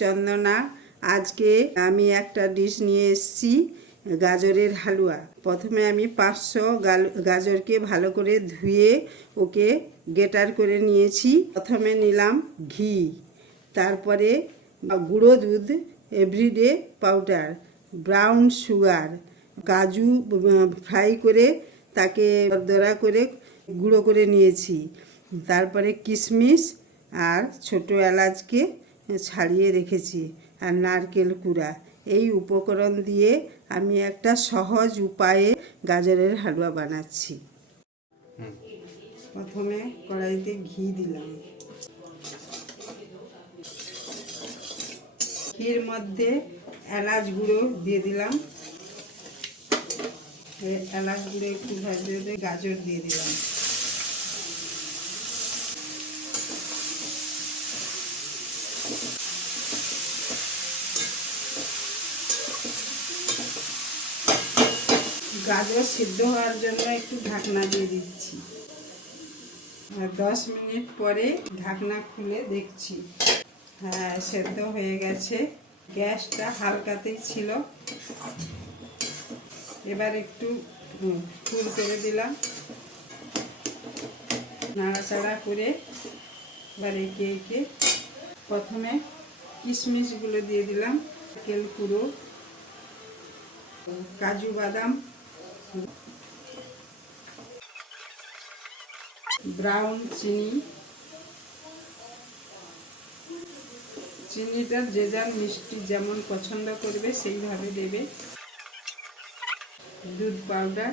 চন্দনা। আজকে আমি একটা ডিশ নিয়ে এসেছি, গাজরের হালুয়া। প্রথমে আমি 500 গাজরকে ভালো করে ধুয়ে ওকে গ্রেটার করে নিয়েছি। প্রথমে নিলাম ঘি, তারপরে গুঁড়ো দুধ, এভরিডে পাউডার, ব্রাউন সুগার, কাজু ফ্রাই করে তাকে দরদরা করে গুঁড়ো করে নিয়েছি। তারপরে কিশমিশ আর ছোটো এলাচকে ছাড়িয়ে রেখেছি, আর নারকেল কুড়া। এই উপকরণ দিয়ে আমি একটা সহজ উপায়ে গাজরের হালুয়া বানাচ্ছি। প্রথমে কড়াইতে ঘি দিলাম, ঘির মধ্যে এলাচ গুঁড়ো দিয়ে দিলাম। এলাচ গুঁড়ো একটু ভাজতে গাজর দিয়ে দিলাম। গাজর সিদ্ধ হওয়ার জন্য একটু ঢাকনা দিয়ে দিচ্ছি। 10 মিনিট পরে ঢাকনা খুলে দেখছি, হ্যাঁ সেদ্ধ হয়ে গেছে। গ্যাসটা হালকাতেই ছিল। এবার একটু ফুল করে দিলাম, নাড়াচাড়া করে এবার এঁকে এঁকে প্রথমে কিশমিশগুলো দিয়ে দিলাম, নারকেল কুড়ো, কাজু বাদাম, ব্রাউন চিনি। চিনিটা যে যার মিষ্টি যেমন পছন্দ করবে সেইভাবে দেবে। দুধ পাউডার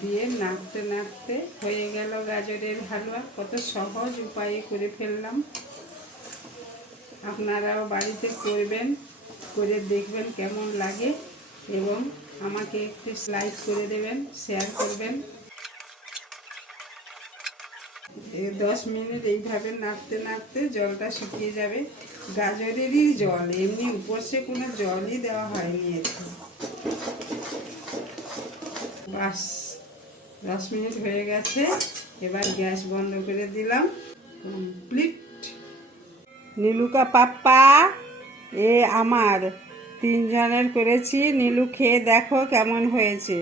দিয়ে নাড়তে নাড়তে হয়ে গেল গাজরের হালুয়া। কত সহজ উপায়ে করে ফেললাম। আপনারাও বাড়িতে করবেন, করে দেখবেন কেমন লাগে, এবং আমাকে একটু লাইক করে দেবেন, শেয়ার করবেন। 10 মিনিট এইভাবে নাড়তে নাড়তে জলটা শুকিয়ে যাবে। গাজরেরই জল, এমনি উপসে কোনো জলই দেওয়া হয়নি এতে। বাস 10 মিনিট হয়ে গেছে, এবার গ্যাস বন্ধ করে দিলাম। কমপ্লিট। নীলুকা পাপ্পা, এ আমার 3 জনের করেছি। নীলু খেয়ে দেখো কেমন হয়েছে।